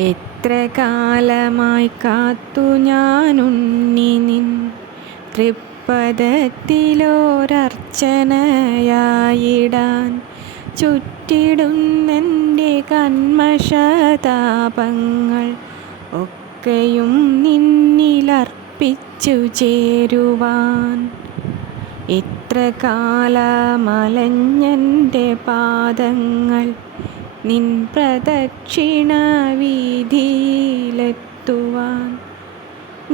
എത്ര കാലമായി കാത്തു ഞാനുണ്ണി നിൻ തൃപ്പദത്തിലൊരർച്ചനയായിടാൻ. ചുറ്റിടുന്നെൻ്റെ കന്മഷതാപങ്ങൾ ഒക്കെയും നിന്നിലർപ്പിച്ചു ചേരുവാൻ. എത്ര കാലമലഞ്ഞെൻ്റെ പാദങ്ങൾ നിൻ പ്രദക്ഷിണ വീതിയിലെത്തുവാൻ.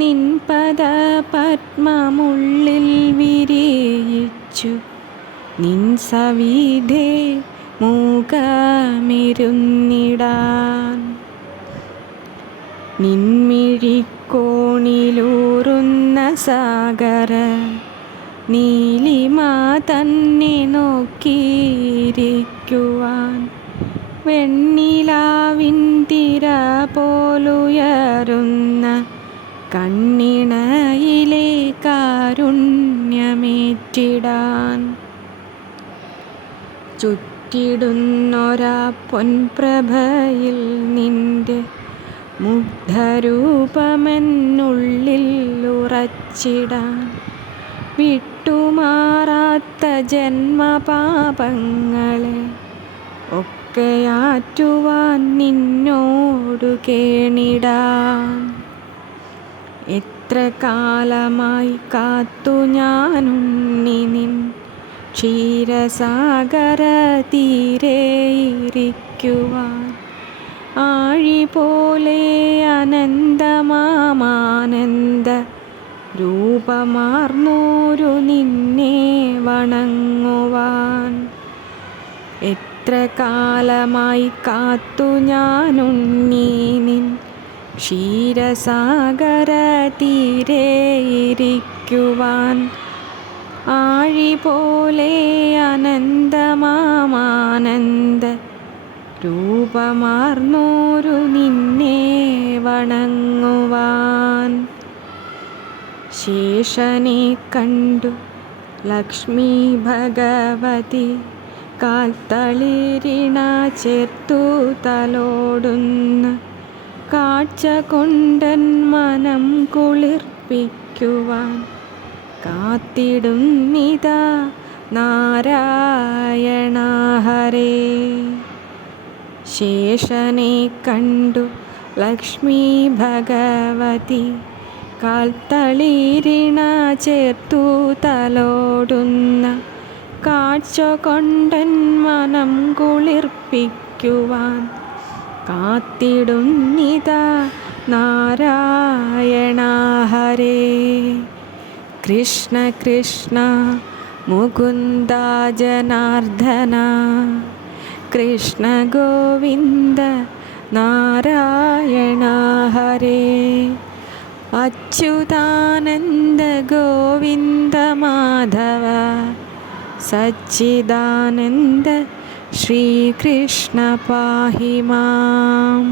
നിൻ പദപത്മമുള്ളിൽ വിരിയിച്ചു നിൻ സവിധേ മൂകമിരുന്നിടാൻ. നിൻമിഴിക്കോണിലൂറുന്ന സാഗര നീലിമ തന്നെ നോക്കിയിരിക്കുവാൻ. വെണ്ണിലാവിൻ തിര പോലുയരുന്ന കണ്ണിണയിലെ കാരുണ്യമേറ്റിടാൻ. ചുറ്റിടുന്നൊരാ പൊൻപ്രഭയിൽ നിന്റെ മുഗ്ധരൂപമെന്നുള്ളിൽ ഉറച്ചിടാൻ. വിട്ടുമാറാത്ത ജന്മപാപങ്ങളെ ഒക്കെയാറ്റുവാൻ നിന്നോടു കേണിടാൻ. എത്ര കാലമായി കാത്തു ഞാനുണ്ണി നിൻ ക്ഷീരസാഗര തീരെയിരിക്കുവാൻ. ആഴി പോലെ അനന്തമാമാനന്ദ രൂപമാർന്നോരു നിന്നെ വണങ്ങുവാൻ. എത്ര കാലമായി കാത്തു ഞാനുണ്ണി നിൻ ക്ഷീരസാഗര തീരെയിരിക്കുവാൻ. ആഴി പോലെ അനന്തമാമാനന്ദ രൂപമാർന്നോരു നിന്നെ വണങ്ങുവാൻ. ശേഷനെ കണ്ടു ലക്ഷ്മി ഭഗവതി കാൽത്തളിരിണ ചേർത്തു തലോടുന്ന കാഴ്ച കൊണ്ടൻ മനം കുളിർപ്പിക്കുവാൻ. കാത്തിടുന്നിതാ നാരായണ ഹരേ. ശേഷനെ കണ്ടു ലക്ഷ്മി ഭഗവതി കാൽത്തളിരിണ ചേർത്തു തലോടുന്ന കാഴ്ച കൊണ്ടൻ മനം കുളിർപ്പിക്കുവാൻ. കാത്തിടുന്നിതാ നാരായണ ഹരേ. കൃഷ്ണ കൃഷ്ണ മുകുന്ദ ജനാർദ്ദന കൃഷ്ണ ഗോവിന്ദ നാരായണ ഹരേ. അച്യുതാനന്ദ ഗോവിന്ദ മാധവ സച്ചിദാനന്ദ ശ്രീകൃഷ്ണ പാഹി മാം.